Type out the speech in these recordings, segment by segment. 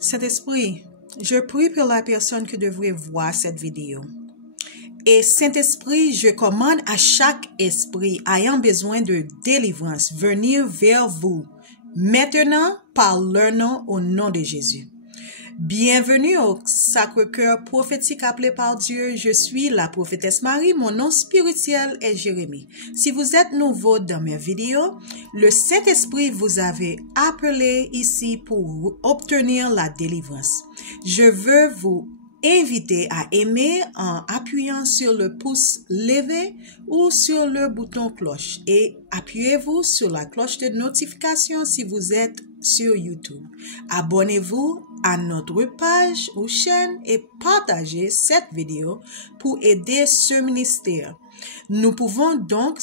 Saint-Esprit, je prie pour la personne qui devrait voir cette vidéo. Et Saint-Esprit, je commande à chaque esprit ayant besoin de délivrance venir vers vous maintenant par leur nom au nom de Jésus. Bienvenue au Sacré-Cœur prophétique appelé par Dieu. Je suis la prophétesse Marie. Mon nom spirituel est Jérémie. Si vous êtes nouveau dans mes vidéos, le Saint-Esprit vous avait appelé ici pour obtenir la délivrance. Je veux vous inviter à aimer en appuyant sur le pouce levé ou sur le bouton cloche et appuyez-vous sur la cloche de notification si vous êtes sur YouTube. Abonnez-vous à notre page ou chaîne et partagez cette vidéo pour aider ce ministère. Nous pouvons donc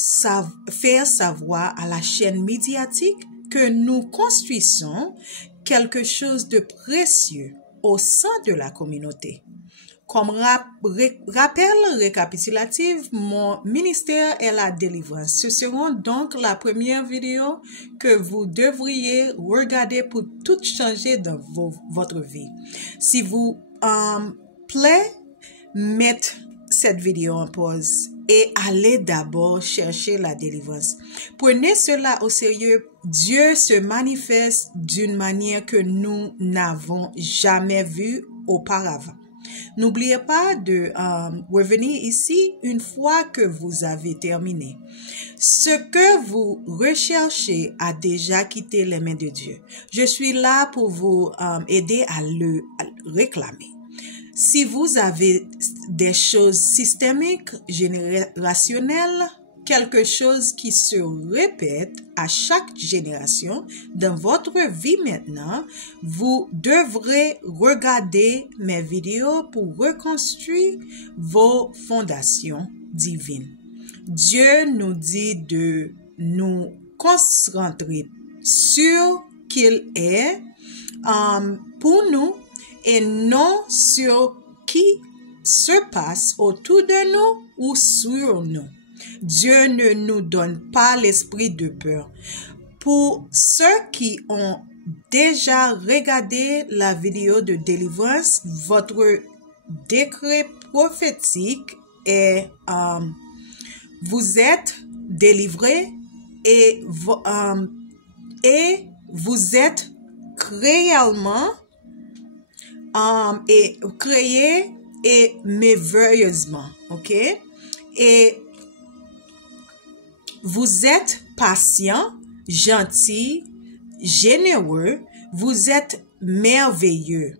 faire savoir à la chaîne médiatique que nous construisons quelque chose de précieux au sein de la communauté. Comme rappel récapitulatif, mon ministère est la délivrance. Ce sera donc la première vidéo que vous devriez regarder pour tout changer dans votre vie. Si vous plaît, mettez cette vidéo en pause et allez d'abord chercher la délivrance. Prenez cela au sérieux. Dieu se manifeste d'une manière que nous n'avons jamais vue auparavant. N'oubliez pas de revenir ici une fois que vous avez terminé. Ce que vous recherchez a déjà quitté les mains de Dieu. Je suis là pour vous aider à le réclamer. Si vous avez des choses systémiques, générationnelles, quelque chose qui se répète à chaque génération dans votre vie maintenant, vous devrez regarder mes vidéos pour reconstruire vos fondations divines. Dieu nous dit de nous concentrer sur qu'il est pour nous et non sur qui se passe autour de nous ou sur nous. Dieu ne nous donne pas l'esprit de peur. Pour ceux qui ont déjà regardé la vidéo de délivrance, votre décret prophétique est vous êtes délivrés et vous êtes réellement et créé et merveilleusement, ok? Et vous êtes patient, gentil, généreux, vous êtes merveilleux,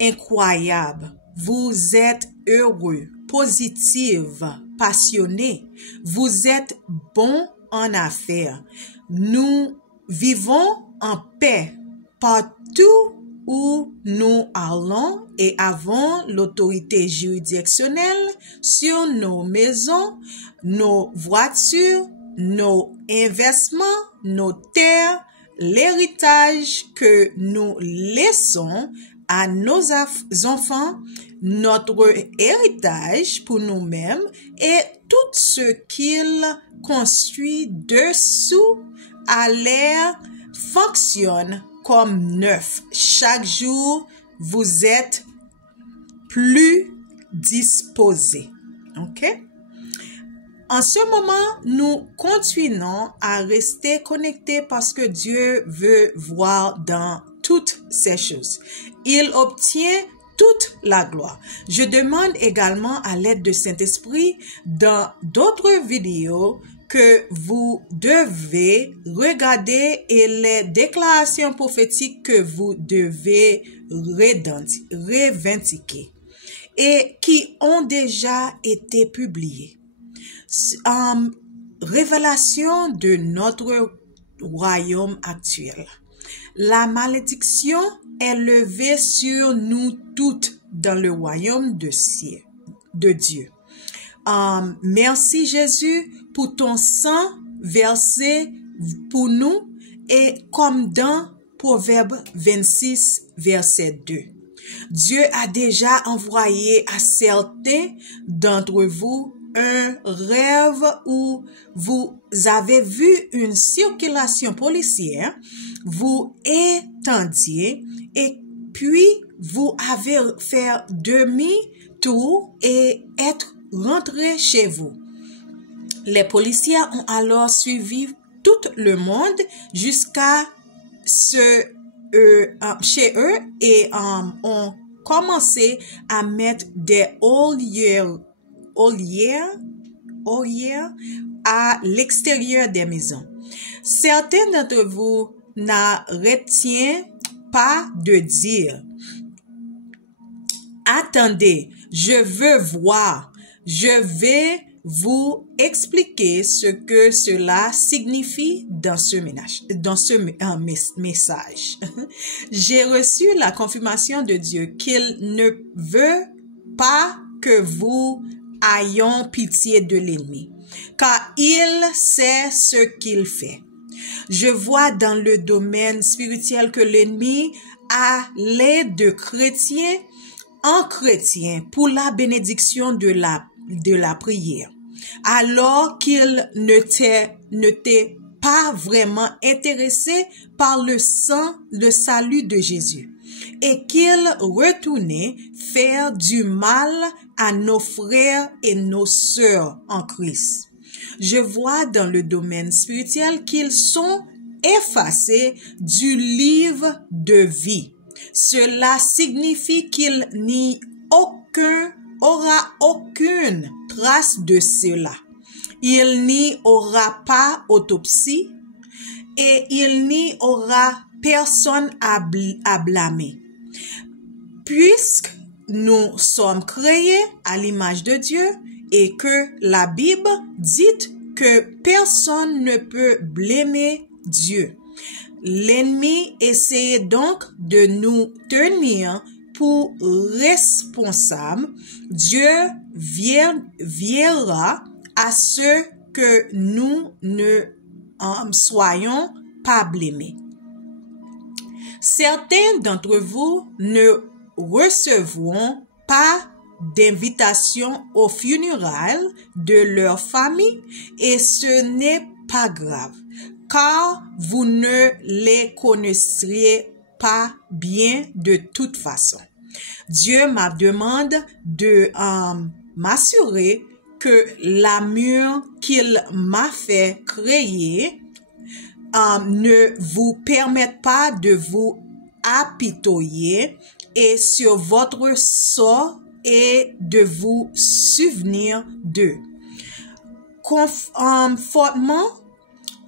incroyable, vous êtes heureux, positif, passionné, vous êtes bon en affaires. Nous vivons en paix partout où nous allons et avons l'autorité juridictionnelle sur nos maisons, nos voitures, nos investissements, nos terres, l'héritage que nous laissons à nos enfants, notre héritage pour nous-mêmes et tout ce qu'il construit dessous à l'air fonctionne comme neuf. Chaque jour, vous êtes plus disposé. OK? En ce moment, nous continuons à rester connectés parce que Dieu veut voir dans toutes ces choses. Il obtient toute la gloire. Je demande également à l'aide de Saint-Esprit dans d'autres vidéos que vous devez regarder et les déclarations prophétiques que vous devez revendiquer et qui ont déjà été publiées. Révélation de notre royaume actuel. La malédiction est levée sur nous toutes dans le royaume de Dieu. Merci Jésus pour ton sang versé pour nous et comme dans Proverbe 26, verset 2. Dieu a déjà envoyé à certains d'entre vous un rêve où vous avez vu une circulation policière, vous étendiez et puis vous avez fait demi-tour et être rentré chez vous. Les policiers ont alors suivi tout le monde jusqu'à chez eux et ont commencé à mettre des ollières à l'extérieur des maisons. Certains d'entre vous n'arrêtent pas de dire « Attendez, je veux voir, je vais vous expliquer ce que cela signifie dans ce message. J'ai reçu la confirmation de Dieu qu'il ne veut pas que vous ayons pitié de l'ennemi, car il sait ce qu'il fait. Je vois dans le domaine spirituel que l'ennemi a l'aide de chrétiens en chrétiens pour la bénédiction de la prière, alors qu'il ne t'est pas vraiment intéressé par le salut de Jésus, et qu'il retournait faire du mal à nos frères et nos sœurs en Christ. Je vois dans le domaine spirituel qu'ils sont effacés du livre de vie. Cela signifie qu'il n'y aura aucune trace de cela. Il n'y aura pas autopsie et il n'y aura personne à blâmer. Puisque nous sommes créés à l'image de Dieu et que la Bible dit que personne ne peut blâmer Dieu. L'ennemi essaie donc de nous tenir pour responsables. Dieu verra à ce que nous ne soyons pas blâmés. Certains d'entre vous ne recevront pas d'invitation aux funérailles de leur famille et ce n'est pas grave, car vous ne les connaîtriez pas bien de toute façon. Dieu m'a demandé de m'assurer que l'amour qu'il m'a fait créer ne vous permette pas de vous apitoyer et sur votre sort et de vous souvenir d'eux. Conformément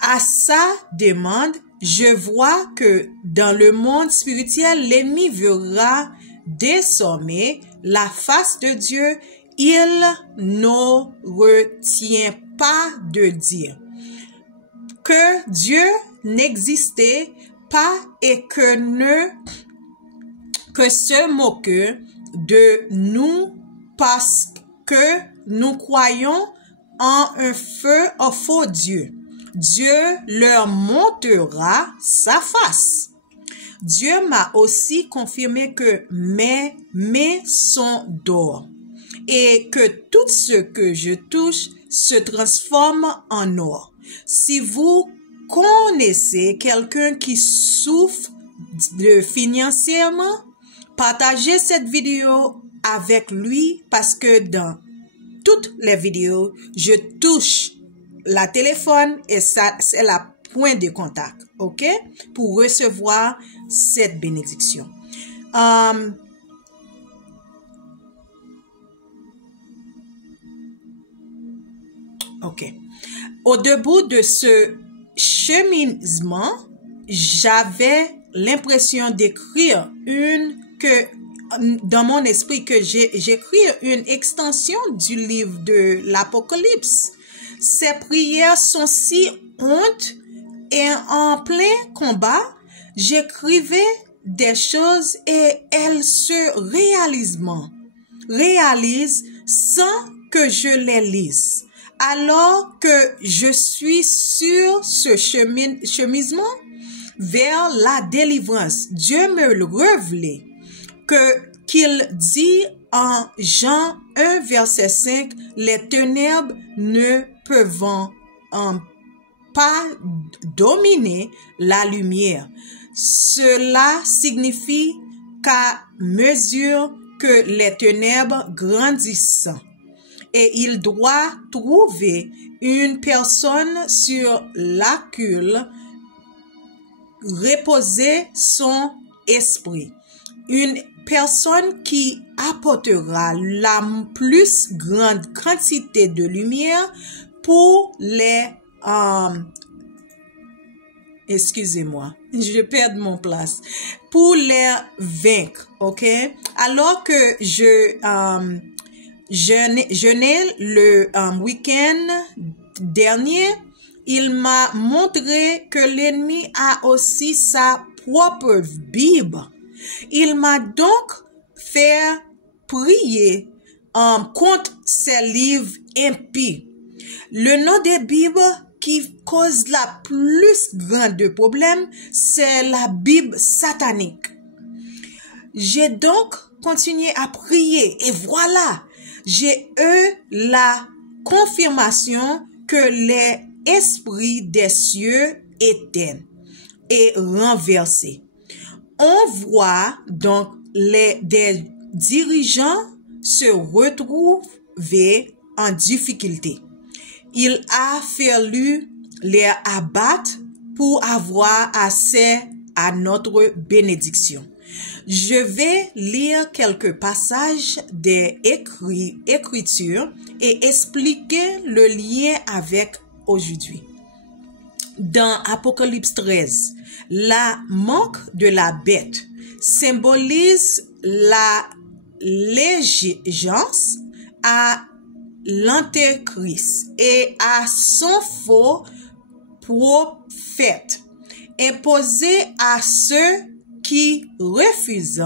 à sa demande, je vois que dans le monde spirituel, l'ennemi verra désormais la face de Dieu. Il ne retient pas de dire que Dieu n'existait pas et que se moque de nous parce que nous croyons en un faux Dieu. Dieu leur montrera sa face. Dieu m'a aussi confirmé que mes mains sont d'or et que tout ce que je touche se transforme en or. Si vous connaissez quelqu'un qui souffre financièrement, partagez cette vidéo avec lui parce que dans toutes les vidéos, je touche la téléphone et ça, c'est la point de contact, ok? Pour recevoir cette bénédiction. Ok. Au début de ce cheminement, j'avais l'impression d'écrire dans mon esprit que j'écris une extension du livre de l'Apocalypse. Ces prières sont si hontes et en plein combat, j'écrivais des choses et elles se réalisent sans que je les lise. Alors que je suis sur ce cheminement vers la délivrance, Dieu me le révèle qu'il dit en Jean 1 verset 5, les ténèbres ne peuvent pas dominer la lumière. Cela signifie qu'à mesure que les ténèbres grandissent. Et il doit trouver une personne sur laquelle reposer son esprit. Une personne qui apportera la plus grande quantité de lumière pour les... excusez-moi, je perds mon place. Pour les vaincre, ok? Alors que jeûnais le week-end dernier, il m'a montré que l'ennemi a aussi sa propre Bible. Il m'a donc fait prier contre ces livres impies. Le nom des Bibles qui cause la plus grande de problèmes, c'est la Bible satanique. J'ai donc continué à prier et voilà, j'ai eu la confirmation que les esprits des cieux éteignent et renversés. On voit donc des dirigeants se retrouver en difficulté. Il a fallu les abattre pour avoir accès à notre bénédiction. Je vais lire quelques passages des Écritures et expliquer le lien avec aujourd'hui. Dans Apocalypse 13, la manque de la bête symbolise la l'allégeance à l'Antéchrist et à son faux prophète, imposé à ceux qui refusent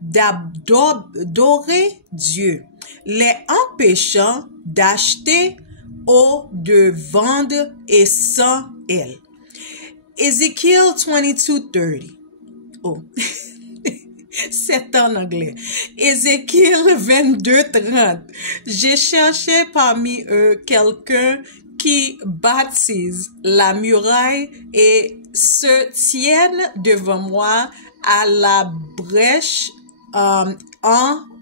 d'adorer Dieu, les empêchant d'acheter ou de vendre et sans elle. Ezekiel 22:30. Oh. C'est en anglais. Ézéchiel 22:30. J'ai cherché parmi eux quelqu'un qui baptise la muraille et se tienne devant moi à la brèche en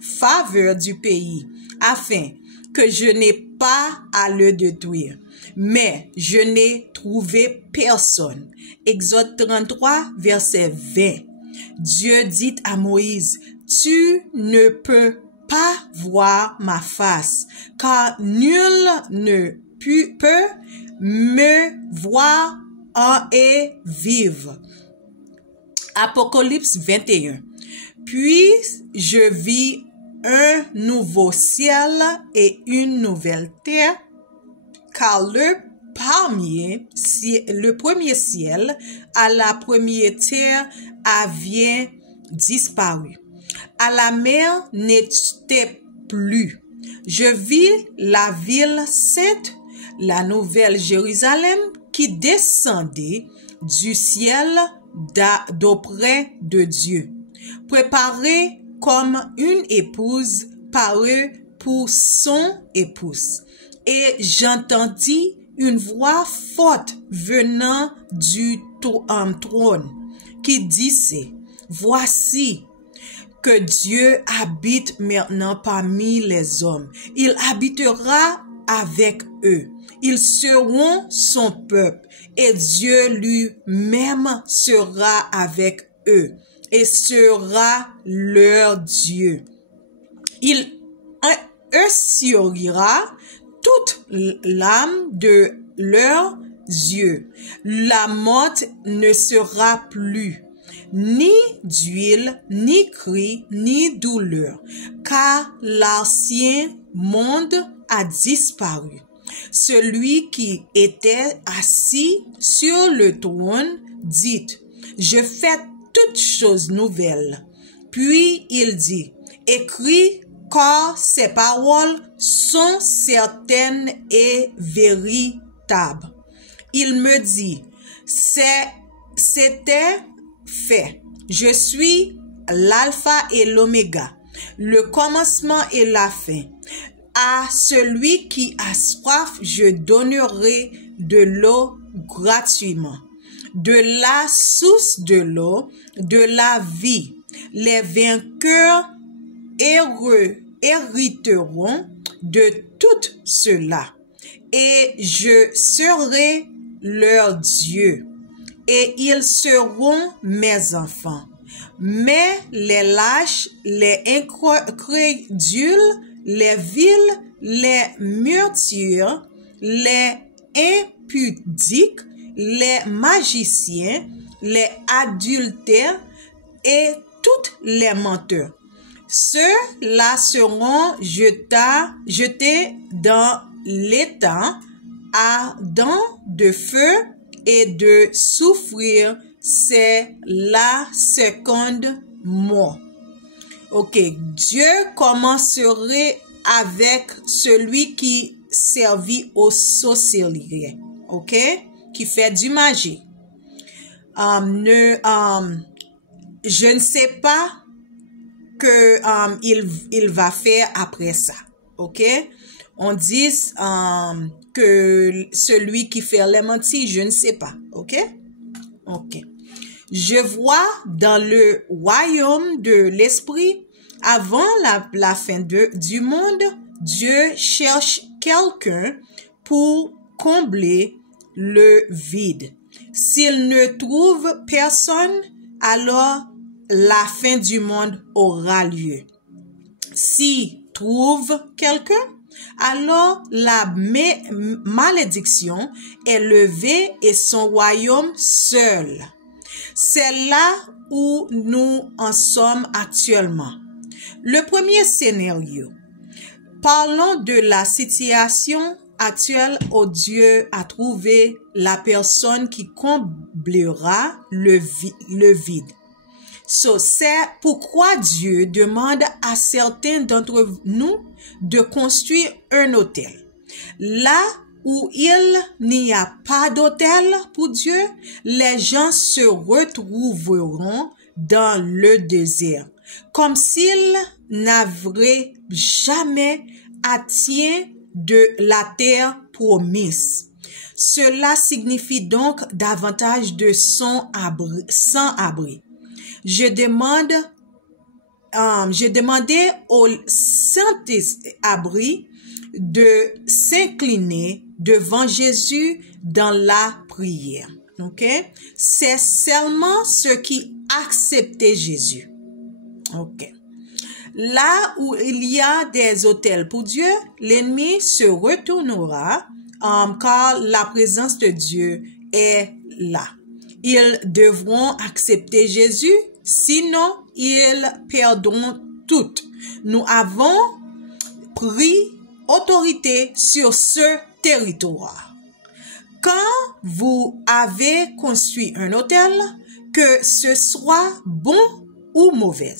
faveur du pays, afin que je n'ai pas à le détruire. Mais je n'ai trouvé personne. Exode 33, verset 20. Dieu dit à Moïse, tu ne peux pas voir ma face, car nul ne peut me voir et vivre. Apocalypse 21. Puis je vis un nouveau ciel et une nouvelle terre, car le premier ciel à la première terre avait disparu. À la mer n'était plus. Je vis la ville sainte, la nouvelle Jérusalem, qui descendait du ciel d'auprès de Dieu, préparée comme une épouse parée pour son épouse. Et j'entendis une voix forte venant du trône qui disait, voici que Dieu habite maintenant parmi les hommes. Il habitera avec eux. Ils seront son peuple et Dieu lui-même sera avec eux et sera leur Dieu. Il essuiera toute l'âme de leurs yeux. La mort ne sera plus, ni d'huile, ni cri, ni douleur, car l'ancien monde a disparu. Celui qui était assis sur le trône dit, je fais toutes choses nouvelles. Puis il dit, écris, car ces paroles sont certaines et véritables. Il me dit, c'était fait. Je suis l'alpha et l'oméga, le commencement et la fin. À celui qui a soif, je donnerai de l'eau gratuitement. De la source de l'eau, de la vie, Les vainqueurs hériteront de tout cela, et je serai leur Dieu, et ils seront mes enfants. Mais les lâches, les incrédules, les vils, les meurtriers, les impudiques, les magiciens, les adultères et toutes les menteurs, ceux-là seront jetés dans l'étang ardent de feu et de souffrir, c'est la seconde mort. Ok, Dieu commencerait avec celui qui servit aux sorciers, ok, qui fait du magie. Je ne sais pas que il va faire après ça, ok? On dit que celui qui fait les mentis, je ne sais pas, ok? Ok. Je vois dans le royaume de l'esprit, avant la fin du monde, Dieu cherche quelqu'un pour combler le vide. S'il ne trouve personne, alors la fin du monde aura lieu. S'il trouve quelqu'un, alors la malédiction est levée et son royaume seul. C'est là où nous en sommes actuellement. Le premier scénario. Parlons de la situation actuelle où Dieu a trouvé la personne qui comblera le vide. C'est pourquoi Dieu demande à certains d'entre nous de construire un autel. Là où il n'y a pas d'autel pour Dieu, les gens se retrouveront dans le désert, comme s'ils n'avaient jamais atteint de la terre promise. Cela signifie donc davantage de sans-abri. Je demandais aux sans-abri de s'incliner devant Jésus dans la prière. Ok? C'est seulement ceux qui acceptaient Jésus. Ok. Là où il y a des autels pour Dieu, l'ennemi se retournera car la présence de Dieu est là. Ils devront accepter Jésus, sinon ils perdront tout. Nous avons pris autorité sur ce territoire. Quand vous avez construit un autel, que ce soit bon ou mauvais,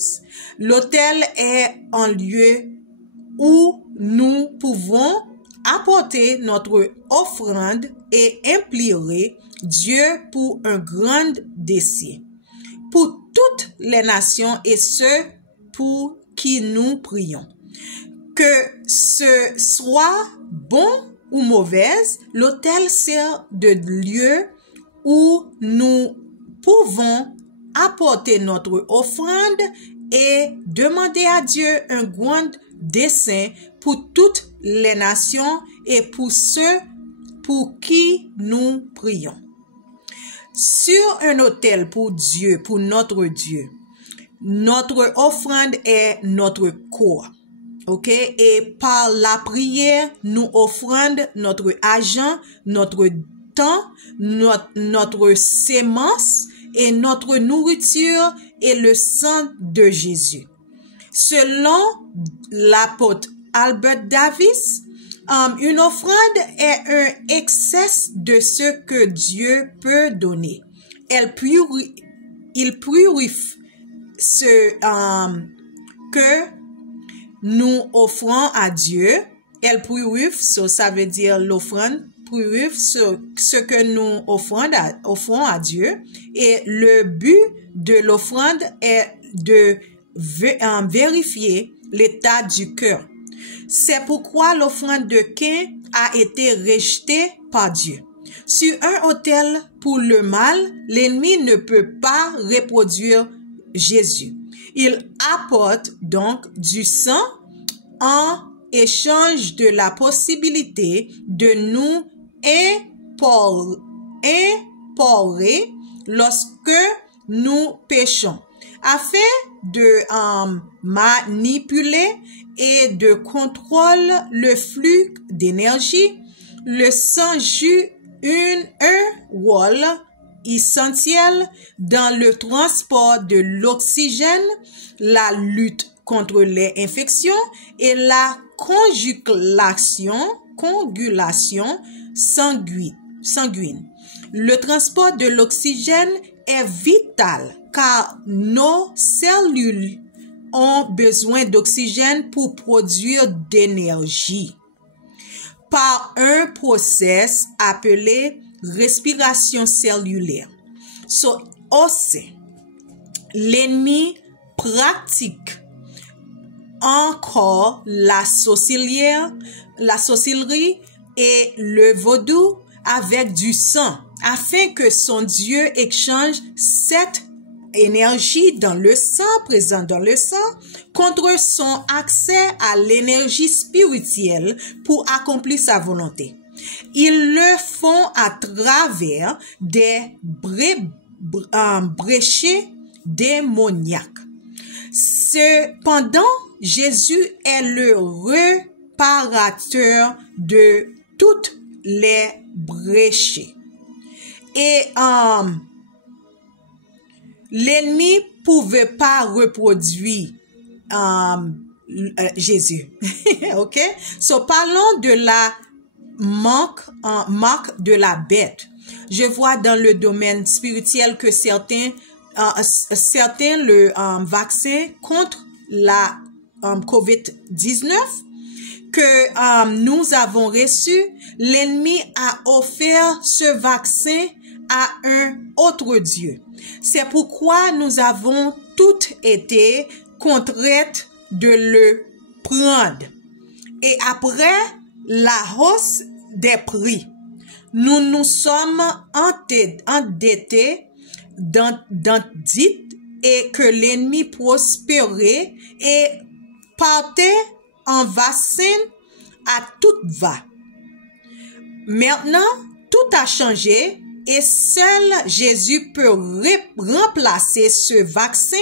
l'autel est un lieu où nous pouvons apporter notre offrande et implorer Dieu pour un grand dessein, pour toutes les nations et ceux pour qui nous prions. Que ce soit bon ou mauvaise, l'autel sert de lieu où nous pouvons apporter notre offrande et demander à Dieu un grand dessein pour toutes les nations et pour ceux pour qui nous prions. Sur un autel pour Dieu, pour notre Dieu, notre offrande est notre corps. Ok? Et par la prière, nous offrons notre argent, notre temps, notre sémence et notre nourriture et le sang de Jésus. Selon l'apôtre Albert Davis, une offrande est un excès de ce que Dieu peut donner. Il purifie ce que nous offrons à Dieu. Elle purifie, ça veut dire l'offrande, purifie ce que nous offrons à Dieu. Et le but de l'offrande est de vérifier l'état du cœur. C'est pourquoi l'offrande de Caïn a été rejetée par Dieu. Sur un autel pour le mal, l'ennemi ne peut pas reproduire Jésus. Il apporte donc du sang en échange de la possibilité de nous imporer lorsque nous péchons, afin de manipuler et de contrôler le flux d'énergie. Le sang joue un rôle essentiel dans le transport de l'oxygène, la lutte contre les infections et la coagulation sanguine. Le transport de l'oxygène est vital car nos cellules ont besoin d'oxygène pour produire d'énergie. Par un processus appelé respiration cellulaire. L'ennemi pratique encore la sorcellerie et le vaudou avec du sang, afin que son Dieu échange cette énergie présente dans le sang contre son accès à l'énergie spirituelle pour accomplir sa volonté. Ils le font à travers des bréchets démoniaques. Cependant, Jésus est le réparateur de toutes les bréchets. Et l'ennemi pouvait pas reproduire Jésus. OK? Parlons de la marque de la bête. Je vois dans le domaine spirituel que certains le vaccin contre la COVID-19 que nous avons reçu, l'ennemi a offert ce vaccin à un autre Dieu. C'est pourquoi nous avons toutes été contraintes de le prendre. Et après la hausse des prix, nous nous sommes endettés et que l'ennemi prospérait et partait en vaccin à toute va. Maintenant, tout a changé et seul Jésus peut remplacer ce vaccin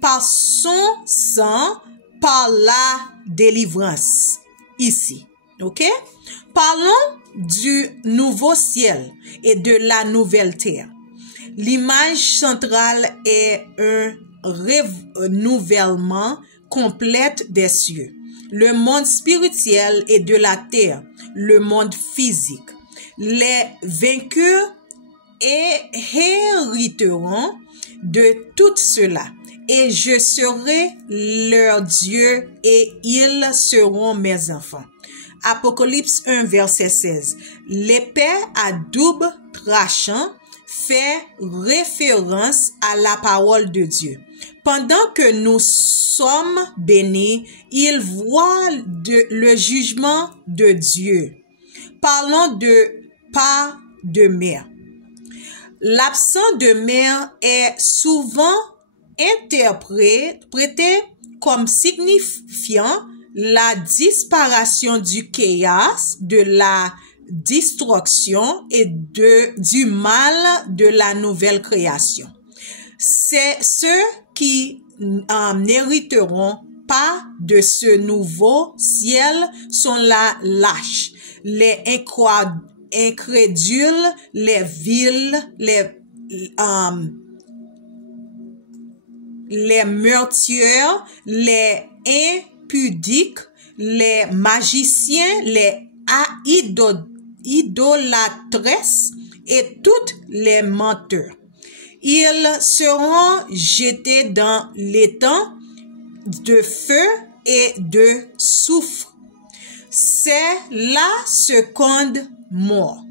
par son sang, par la délivrance. Ici, ok? Parlons du nouveau ciel et de la nouvelle terre. L'image centrale est un renouvellement complet des cieux, le monde spirituel et de la terre, le monde physique. Les vaincus hériteront de tout cela, et je serai leur Dieu et ils seront mes enfants. Apocalypse 1, verset 16. L'épée à double tranchant fait référence à la parole de Dieu. Pendant que nous sommes bénis, il voit le jugement de Dieu. Parlons de pas de mer. L'absence de mer est souvent interprété comme signifiant la disparition du chaos, de la destruction et du mal de la nouvelle création. C'est ceux qui n'hériteront pas de ce nouveau ciel sont la lâches, les incrédules, les vils, les meurtriers, les impudiques, les magiciens, les idolâtresses et toutes les menteurs. Ils seront jetés dans l'étang de feu et de soufre. C'est la seconde mort.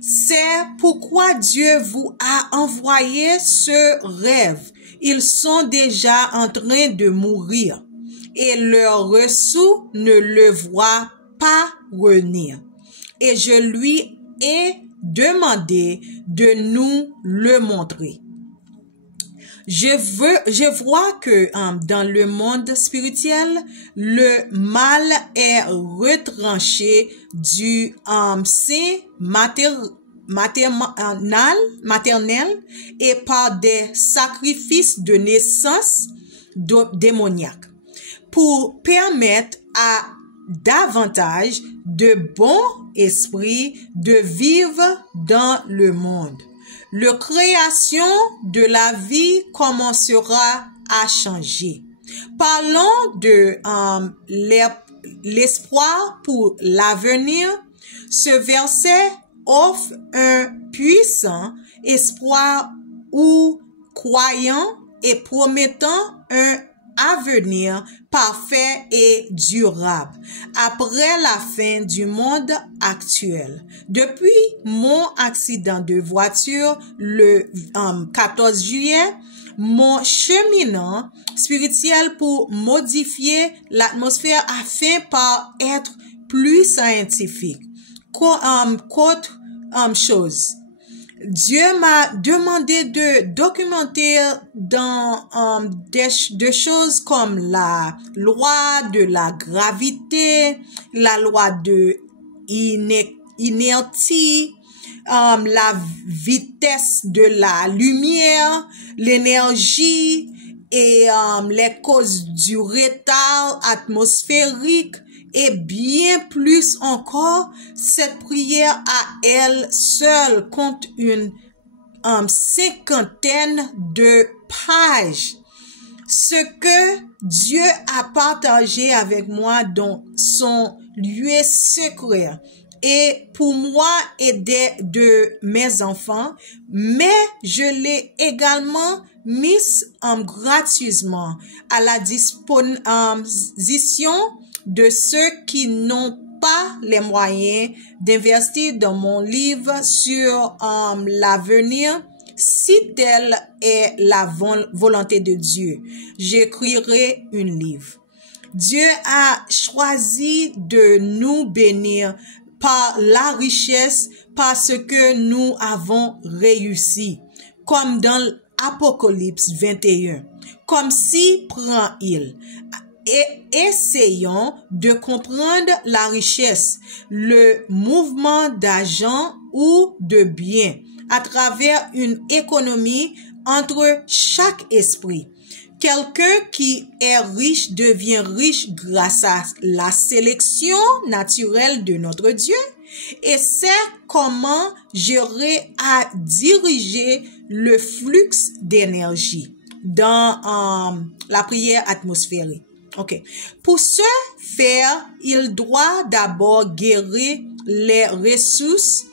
C'est pourquoi Dieu vous a envoyé ce rêve. Ils sont déjà en train de mourir et leur reçu ne le voit pas revenir. Et je lui ai demandé de nous le montrer. Je vois que dans le monde spirituel, le mal est retranché du sein maternel et par des sacrifices de naissance démoniaques pour permettre à davantage de bons esprits de vivre dans le monde. La création de la vie commencera à changer. Parlons de l'espoir pour l'avenir. Ce verset offre un puissant espoir où croyant et promettant un avenir parfait et durable après la fin du monde actuel. Depuis mon accident de voiture le 14 juillet, mon cheminement spirituel pour modifier l'atmosphère afin par être plus scientifique qu'autre chose. Dieu m'a demandé de documenter dans des choses comme la loi de la gravité, la loi de inertie, la vitesse de la lumière, l'énergie et les causes du retard atmosphérique. Et bien plus encore, cette prière à elle seule compte une cinquantaine de pages. Ce que Dieu a partagé avec moi dans son lieu secret et pour moi et de mes enfants, mais je l'ai également mis gratuitement à la disposition de ceux qui n'ont pas les moyens d'investir dans mon livre sur l'avenir. Si telle est la volonté de Dieu, j'écrirai un livre. Dieu a choisi de nous bénir par la richesse parce que nous avons réussi, comme dans Apocalypse 21, comme si prend-il. Et essayons de comprendre la richesse, le mouvement d'argent ou de biens à travers une économie entre chaque esprit. Quelqu'un qui est riche devient riche grâce à la sélection naturelle de notre Dieu et c'est comment j'aurai à diriger le flux d'énergie dans la prière atmosphérique. Ok. Pour ce faire, il doit d'abord guérir les ressources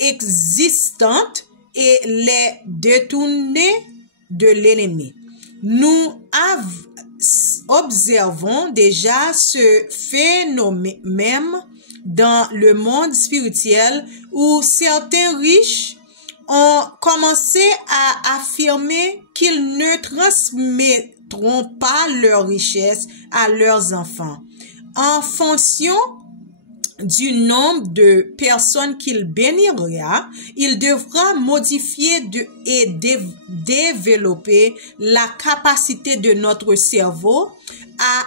existantes et les détourner de l'ennemi. Nous observons déjà ce phénomène dans le monde spirituel où certains riches ont commencé à affirmer qu'ils ne transmettront pas leur richesse à leurs enfants. En fonction du nombre de personnes qu'il bénira, il devra modifier et développer la capacité de notre cerveau à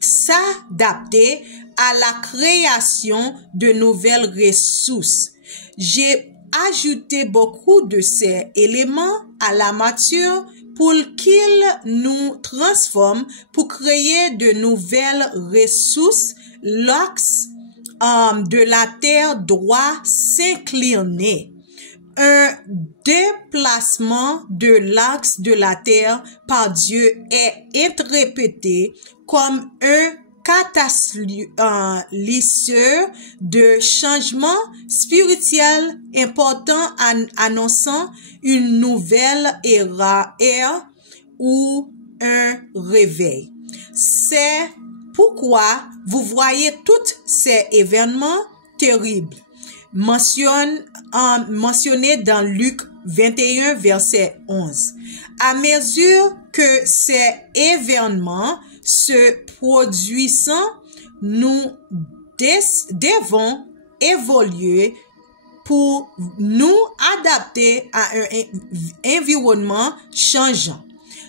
s'adapter à la création de nouvelles ressources. J'ai ajouté beaucoup de ces éléments à la nature pour qu'il nous transforme pour créer de nouvelles ressources. L'axe de la terre doit s'incliner. Un déplacement de l'axe de la terre par Dieu est interprété comme un catalyseur de changement spirituel important annonçant une nouvelle ère ou un réveil. C'est pourquoi vous voyez tous ces événements terribles mentionnés dans Luc 21, verset 11. À mesure que ces événements se produisant, nous devons évoluer pour nous adapter à un environnement changeant.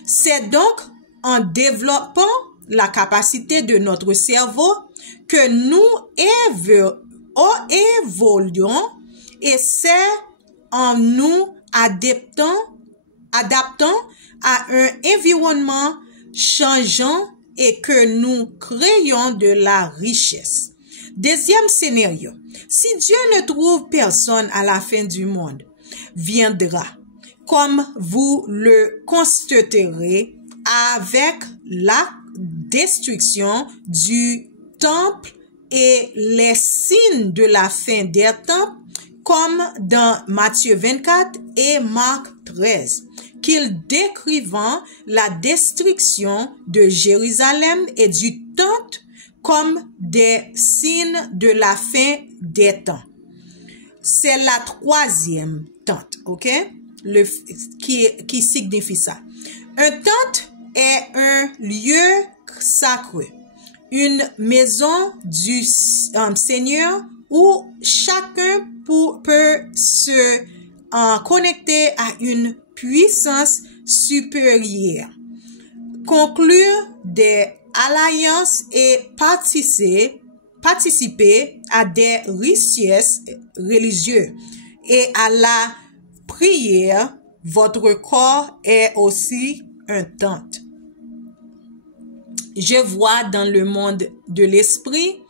C'est donc en développant la capacité de notre cerveau que nous évoluons, et c'est en nous adaptant à un environnement changeant et que nous créons de la richesse. Deuxième scénario. Si Dieu ne trouve personne à la fin du monde, viendra, comme vous le constaterez, avec la destruction du temple et les signes de la fin des temps, comme dans Matthieu 24 et Marc 13, qu'ils décrivant la destruction de Jérusalem et du temple comme des signes de la fin des temps. C'est la troisième tente, ok? Qui signifie ça. Un tente est un lieu sacré, une maison du Seigneur où chacun peut se connecter à une puissance supérieure, conclure des alliances et participer à des richesses religieuses et à la prière. Votre corps est aussi un temple. Je vois dans le monde de l'esprit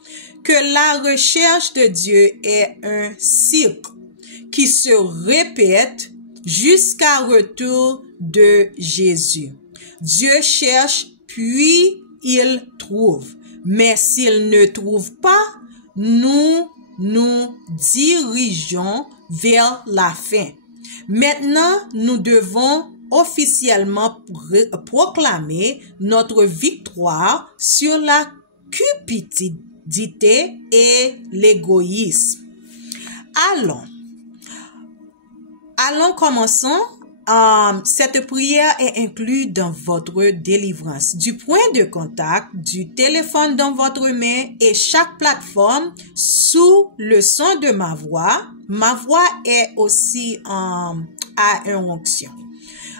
que la recherche de Dieu est un cycle qui se répète jusqu'à retour de Jésus. Dieu cherche, puis il trouve. Mais s'il ne trouve pas, nous nous dirigeons vers la fin. Maintenant, nous devons officiellement proclamer notre victoire sur la cupidité et l'égoïsme. Commençons. Cette prière est inclue dans votre délivrance. Du point de contact, du téléphone dans votre main et chaque plateforme sous le son de ma voix. Ma voix est aussi à une onction.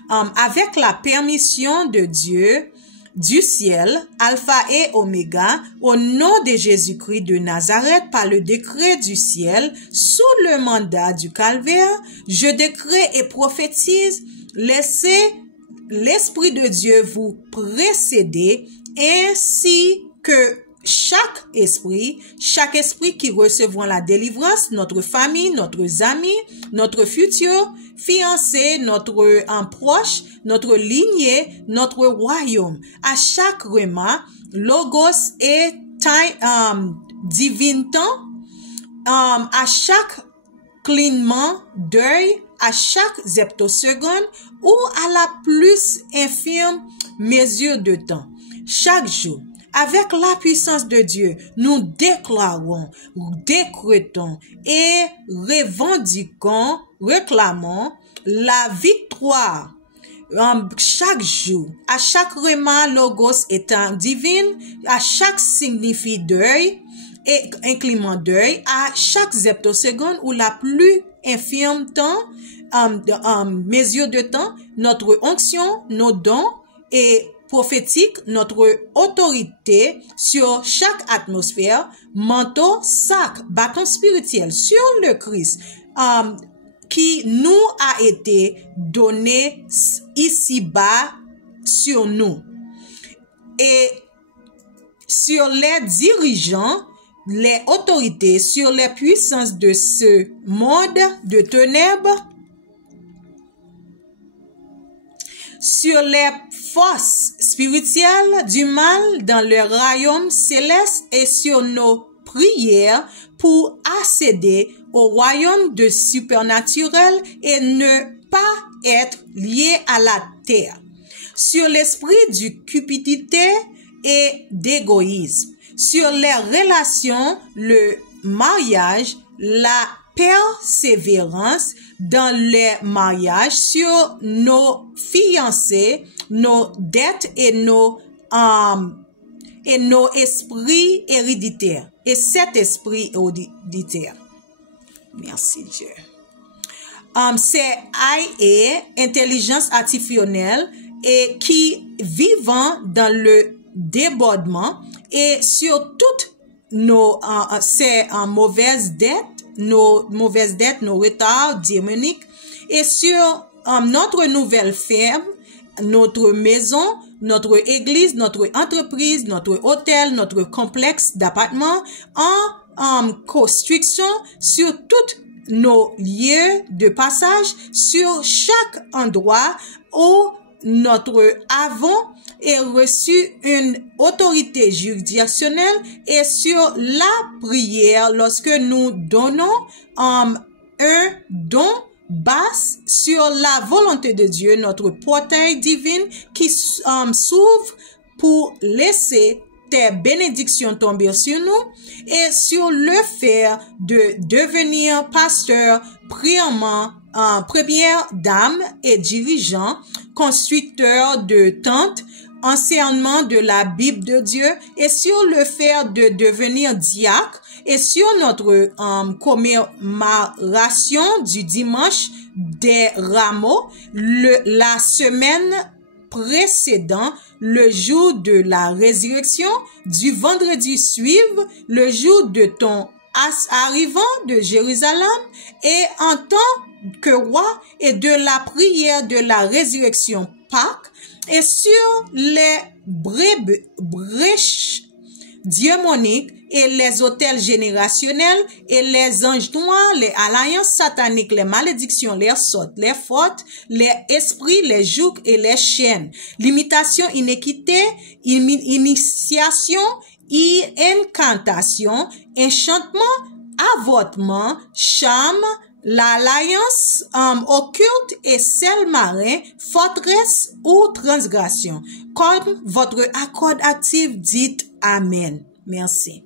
Avec la permission de Dieu, du ciel, Alpha et Oméga, au nom de Jésus-Christ de Nazareth, par le décret du ciel, sous le mandat du calvaire, je décrète et prophétise, laissez l'Esprit de Dieu vous précéder, ainsi que chaque esprit qui recevra la délivrance, notre famille, notre amis, notre futur fiancé, notre proche, notre lignée, notre royaume. À chaque remas, logos et divin temps, à chaque clignement d'œil, à chaque zeptoseconde ou à la plus infime mesure de temps. Chaque jour, avec la puissance de Dieu, nous déclarons, décrétons et réclamons la victoire. Chaque jour, à chaque remas, logos étant divine, à chaque signifie d'œil et inclinement d'œil, à chaque zeptoseconde ou la plus infime temps, mesure de temps, notre onction, nos dons et prophétique, notre autorité sur chaque atmosphère, manteau, sac, bâton spirituel sur le Christ, qui nous a été donné ici-bas sur nous. Et sur les dirigeants, les autorités, sur les puissances de ce monde de ténèbres, sur les forces spirituelles du mal dans le royaume céleste et sur nos prières pour accéder au royaume de supernaturel et ne pas être lié à la terre. Sur l'esprit du cupidité et d'égoïsme, sur les relations, le mariage, la persévérance dans les mariages, sur nos fiancés, nos dettes et nos esprits héréditaires et cet esprit héréditaire. Merci Dieu. c'est IA, intelligence artificielle, et qui vivant dans le débordement et sur toutes nos mauvaises dettes, nos retards démoniques, et sur notre nouvelle ferme, notre maison, notre église, notre entreprise, notre hôtel, notre complexe d'appartements en construction, sur toutes nos lieux de passage, sur chaque endroit où notre avant est reçu une autorité juridictionnelle, et sur la prière lorsque nous donnons un don base sur la volonté de Dieu, notre portail divin qui s'ouvre pour laisser tes bénédictions tomber sur nous, et sur le fait de devenir pasteur, première dame et dirigeant, constructeur de tentes, enseignement de la Bible de Dieu, et sur le fait de devenir diacre, et sur notre commémoration du dimanche des rameaux, la semaine précédant le jour de la résurrection, du vendredi suivant le jour de ton arrivant de Jérusalem, et en tant que roi, et de la prière de la résurrection Pâques, et sur les brèches diamoniques et les autels générationnels et les anges noirs, les alliances sataniques, les malédictions, les sortes, les fautes, les esprits, les jougs et les chaînes, limitation, inéquité, initiation, incantation, enchantement, avortement, charme, l'alliance occulte et sel marin, forteresse ou transgression. Comme votre accord actif, dites Amen. Merci.